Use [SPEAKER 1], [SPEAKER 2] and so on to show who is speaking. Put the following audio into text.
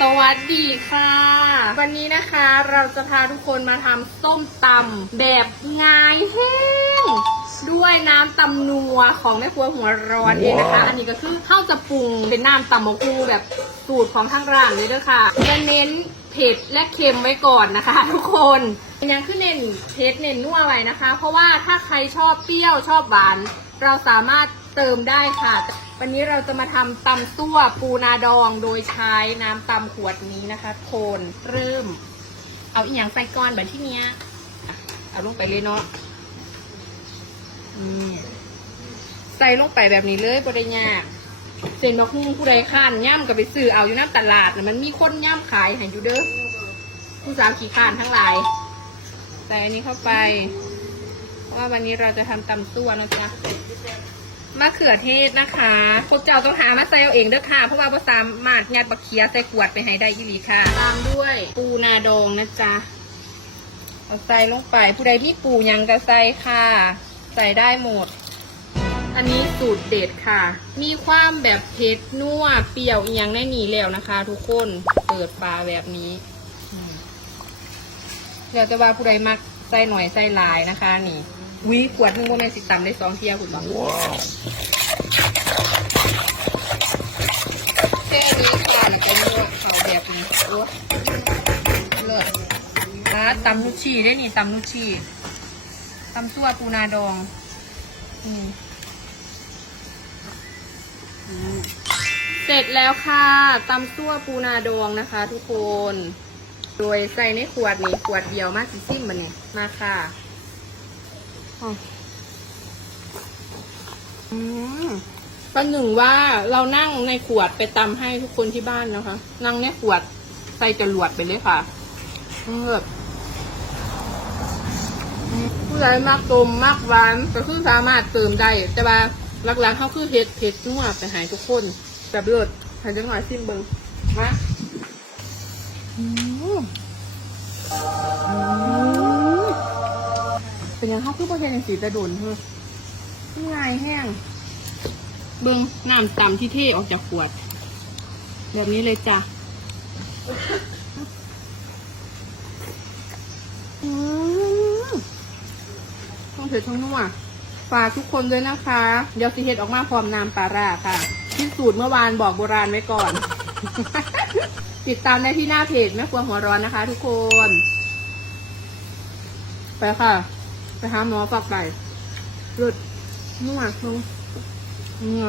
[SPEAKER 1] สวัสดีค่ะ วันนี้นะคะเราจะพาทุกคนมาทำส้มตำแบบง่ายแห้งด้วยน้ำตำนัวของแม่ครัวหัวร้อนเองนะคะ อันนี้ก็คือข้าวจะปรุงเป็นน้ำตำมะกูแบบสูตรของทางร้านเลยด้วยค่ะจะเน้นเผ็ดและเค็มไว้ก่อนนะคะ ทุกคนยังขึ้นเน้นเผ็ดเน้นนัวไว้นะคะ เพราะว่าถ้าใครชอบเปรี้ยวชอบหวาน เราสามารถเติมได้ค่ะ วันนี้เราจะมาทำตำซั่วปูนาดองโดยใช้น้ำตำขวดนี้นะคะโคนเริ่ม เอาอีกอย่างใส่ก้อนแบบที่เนี้ยเอาลงไปเลยเนาะนี่ใส่ลงไปแบบนี้เลยบริยากเส้นมะฮุ่งผู้ใดข้านย่ำกับไปซื้อเอาอยู่น้ำตลาดนะมันมีคนย่ำขายให้อยู่เด้อผู้สาวขี่ข้านทั้งหลาย ใส่อันนี้เข้าไปเพราะว่าวันนี้เราจะทำตำซั่วนะจ๊ะ มะเขือเทศนะคะ พวกเจ้าต้องหามาใส่เอาเองเด้อค่ะ เพราะว่าภาษามารถยัดบักเคียใส่ขวดไปให้ได้อีหลีค่ะ ตามด้วยปูนาดองนะจ๊ะ เอาใส่ลงไป ผู้ใดที่ปูยังก็ใส่ค่ะ ใส่ได้หมด อันนี้สูตรเด็ดค่ะ มีความแบบเผ็ดนัวเปรี้ยวเอียงได้หนีแล้วนะคะ ทุกคน เปิดฝาแบบนี้เดี๋ยวจะว่าผู้ใดมัก ใส่หน่อยใส่หลายนะคะ นี่วิขวดหนึงว่าแม่นสิตำได้สองเที่ยวคุณบอกแค่นี้ค่ะแล้วก็นวดเขาแบบนี้โอ้เลิศอ่าตำนุชชีได้นี่ตำนุชชีตำซั่วปูนาดองอืมอืมเสร็จแล้วค่ะตำซั่วปูนาดองนะคะ ทุกคน โดยใส่ในขวดนี้ขวดเดียวมาสิซิมมันเนี่ยมาค่ะอ๋ออืมประหนึ่งว่าเรานั่งในขวดไปตำให้ทุกคนที่บ้านนะคะ นั่งในขวดใส่จรวดไปเลยค่ะเลือผู้ใดมากตมมากหวานก็คือสามารถเติมได้ แต่ว่าหลักๆเขาคือเห็ดเผ็ดนัวไปหายทุกคนแบบเลิศให้จังหวะซิมเบิงมาอืมอืม เป็นยังเขาคือโปรเทนสีตะดุนเฮ้ยง่ายแห้งเบิ้งน้ำต่ำที่เทออกจากขวด แบบนี้เลยจ้ะต้องเผ็ดทั้งนัวฝากทุกคนด้วยนะคะ เดี๋ยวสิเฮ็ดออกมาพร้อมน้ำปลาร่าค่ะ ที่สูตรเมื่อวานบอกโบราณไว้ก่อน ติดตามได้ที่หน้าเพจแม่ครัวหัวร้อนนะคะ ทุกคน ไปค่ะ ไปหาหมอฝากไปหลุดนัวลงเงือ